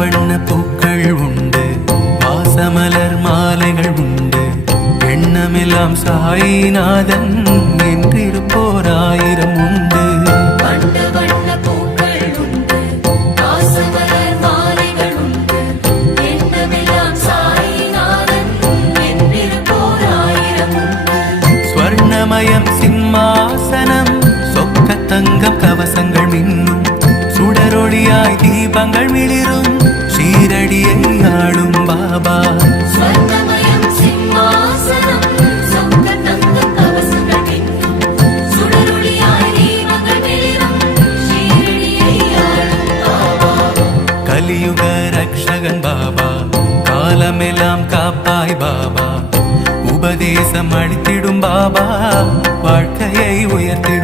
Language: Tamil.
வண்ண பூக்கள் உண்டு. வாசமலர் மாலைகள் உண்டு. எண்ணமெல்லாம் சாயிநாதன் என்றிருப்போர் ஆயிரம் உண்டு. ஸ்வர்ணமயம் சிம்மாசனம் சொக்க தங்கம் கவசங்கள் மின்னும். சுடரொளியாய் தீபங்கள் மிளிரும். கலியுக ரக்ஷகன் பாபா காலமெல்லாம் காப்பாய் பாபா. உபதேசம் அளித்திடும் பாபா வாழ்க்கையை உயர்த்திடும்